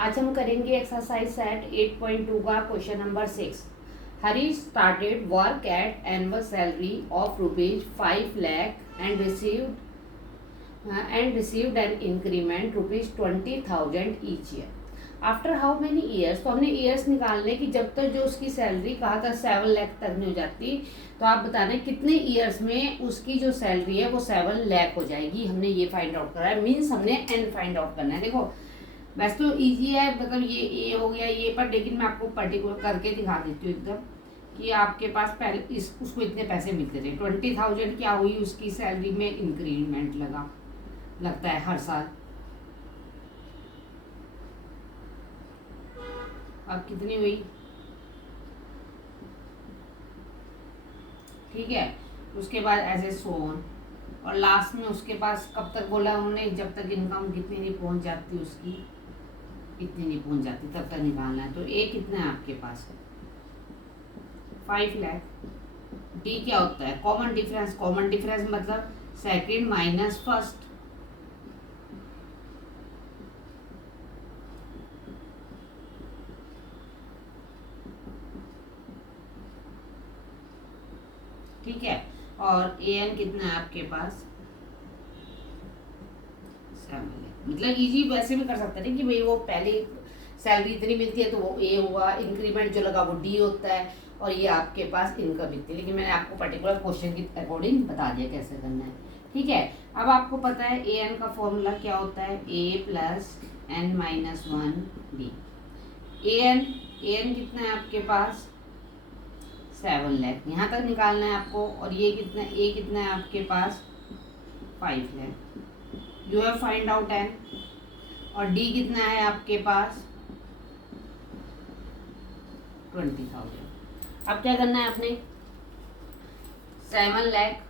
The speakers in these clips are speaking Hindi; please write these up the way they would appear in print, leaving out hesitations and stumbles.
आज हम करेंगे एक्सरसाइज सेट 8.2 का question number 6। Harish started work at annual salary of ₹5 lakh and received an increment ₹20,000 each year. After how many years, तो हमने ईयर्स निकालने की जब तक जो उसकी सैलरी कहा था 7 लाख तक नहीं हो जाती, तो आप बताना कितने ईयर्स में उसकी जो सैलरी है वो 7 लाख हो जाएगी। हमने ये फाइंड आउट करा है, मीन्स हमने एन फाइंड आउट करना है। देखो वैसे तो इजी है, मतलब ये ए हो गया ये, पर लेकिन मैं आपको पर्टिकुलर करके दिखा देती हूँ एकदम कि आपके पास पहले उसको इतने पैसे मिलते थे। 20,000 क्या हुई, उसकी सैलरी में इंक्रीमेंट लगता है हर साल। अब कितनी हुई, ठीक है। उसके बाद ऐसे सोन, और लास्ट में उसके पास कब तक बोला उन्होंने, जब तक इनकम कितनी नहीं पहुंच जाती उसकी, इतनी नहीं पहुंच जाती तब तक निकालना है। तो ए कितना है आपके पास, 5 लाख। डी क्या होता है, कॉमन डिफरेंस। कॉमन डिफरेंस मतलब सेकंड माइनस फर्स्ट। ठीक है, और ए एन कितना है आपके पास, 7 लाख। मतलब इजी वैसे भी कर सकते हैं कि भाई वो पहले सैलरी इतनी मिलती है तो वो ए हुआ, इंक्रीमेंट जो लगा वो डी होता है, और ये आपके पास इनकम इतनी। लेकिन मैंने आपको पर्टिकुलर क्वेश्चन के अकॉर्डिंग बता दिया कैसे करना है। ठीक है, अब आपको पता है ए एन का फॉर्मूला क्या होता है, ए plus N minus 1 D. A N कितना है आपके पास, 7 लाख। यहाँ तक निकालना है आपको, और ये कितना, ए कितना है आपके पास, 5 lakh. You have find out N. और डी कितना है आपके पास, 20,000। अब क्या करना है आपने, 7 लाख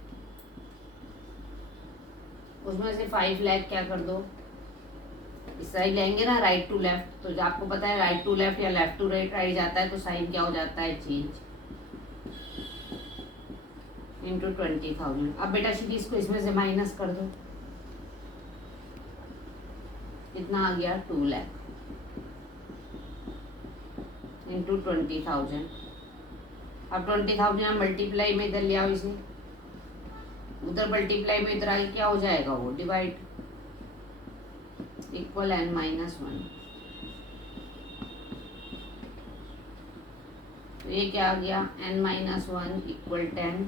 उसमें से 5 लाख क्या कर दो, इस साइड लेंगे ना, राइट टू लेफ्ट। तो आपको पता है राइट टू लेफ्ट या लेफ्ट टू राइट जाता है तो साइन क्या हो जाता है, चेंज इंटू 20,000। अब बेटा सीधी इसको इसमें से माइनस कर दो, कितना आ गया, 2 लाख इंटू 20,000। अब 20,000 मल्टीप्लाई में इधर ले आओ इसे, उधर मल्टीप्लाई में इधर आगे क्या हो जाएगा, वो डिवाइड, इक्वल एन माइनस 1। तो ये क्या आ गया, एन माइनस 1 इक्वल 10,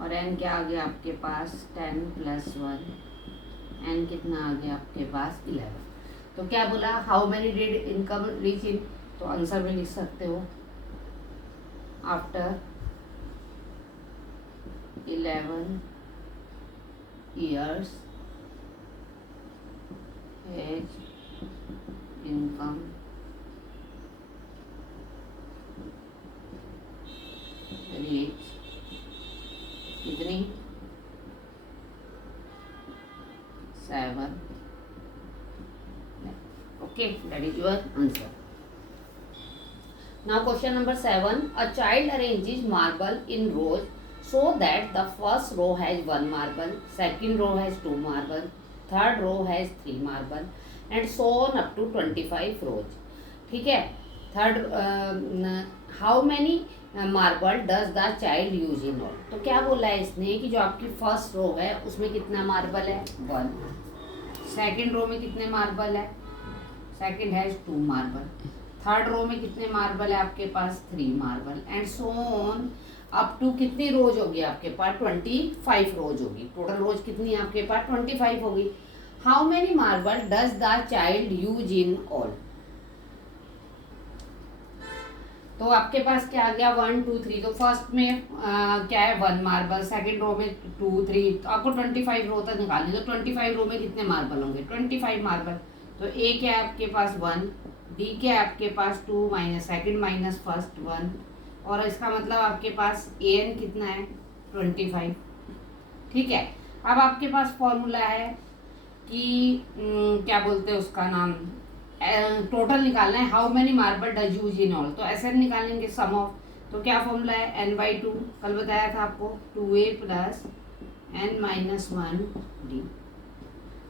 और एन क्या आ गया आपके पास, 10 प्लस 1। एन कितना आ गया आपके पास, 11। तो क्या बोला, how many did income reach in, तो आंसर में लिख सकते हो after 11 years as income reach कितनी, 7। Okay, that is your answer. Now question number 7. A child arranges marble in rows so that the first row has 1 marble, second row has 2 marble, third row has 3 marble, and so on up to 25 rows. ठीक है, third how many marble does the child use in all. तो क्या बोला है इसने कि जो आपकी फर्स्ट रो है उसमें कितना मार्बल है, 1। सेकंड रो में कितने मार्बल है, second has 2 marble. Third row में कितने मार्बल है आपके पास, 3 marble, and so on up to कितनी रोज होगी आपके पास, 25 रोज होगी। टोटल रोज कितनी है आपके पास, 25 होगी। How many marble does the child use in all. तो आपके पास क्या आ गया, 1 2 3। तो फर्स्ट में क्या है, 1 मार्बल, सेकंड रो में 2 3। तो आपको 25 रो तक निकालनी, तो 25 रो में कितने मार्बल होंगे, 25 मार्बल। तो ए क्या है आपके पास, 1। डी के आपके पास 2 माइनस सेकंड माइनस फर्स्ट 1, और इसका मतलब आपके पास ए एन कितना है, 25। ठीक है, अब आपके पास फॉर्मूला है कि क्या बोलते हैं उसका नाम, टोटल निकालना है, how many marble does use in all. तो ऐसे निकालेंगे सम ऑफ, तो क्या फॉर्मूला है, n/2। कल बताया था आपको, 2a plus n minus 1 D.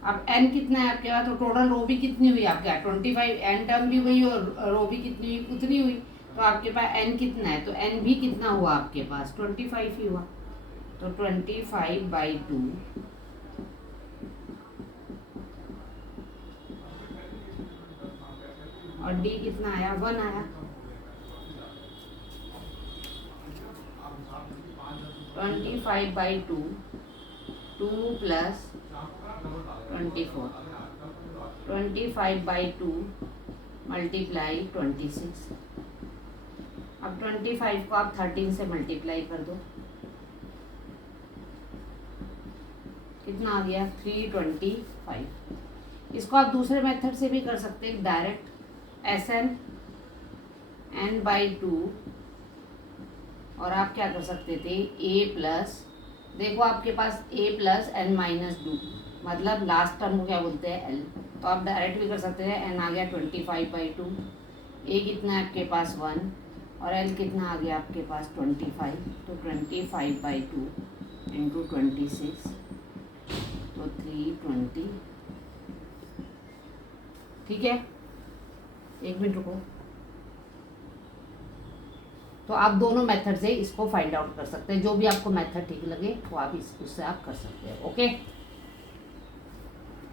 अब n कितना है आपके पास, तो टोटल रो भी कितनी हुई आपके पास 25, n टर्म भी हुई और रो भी कितनी हुई, उतनी हुई। तो आपके पास n कितना है, तो n भी कितना हुआ आपके पास 25 ही हुआ। तो 25/2 और d कितना आया 1 आया। 25/2 2 + 24 25/2 × 26। अब 25 को आप 13 से मल्टीप्लाई कर दो, कितना आ गया 325। इसको आप दूसरे मेथड से भी कर सकते हैं, डायरेक्ट SN n/2, और आप क्या कर सकते थे a प्लस, देखो आपके पास a + n-2, मतलब लास्ट टर्म को क्या बोलते हैं l, तो आप डायरेक्ट भी कर सकते हैं। n आ गया 25/2, a कितना है आपके पास 1 और l कितना आ गया आपके पास 25, तो 25/2 × 26 तो 320। ठीक है, एक मिनट रुको। तो आप दोनों मेथड से इसको फाइंड आउट कर सकते हैं, जो भी आपको मेथड ठीक लगे वो आप उससे आप कर सकते हैं। ओके।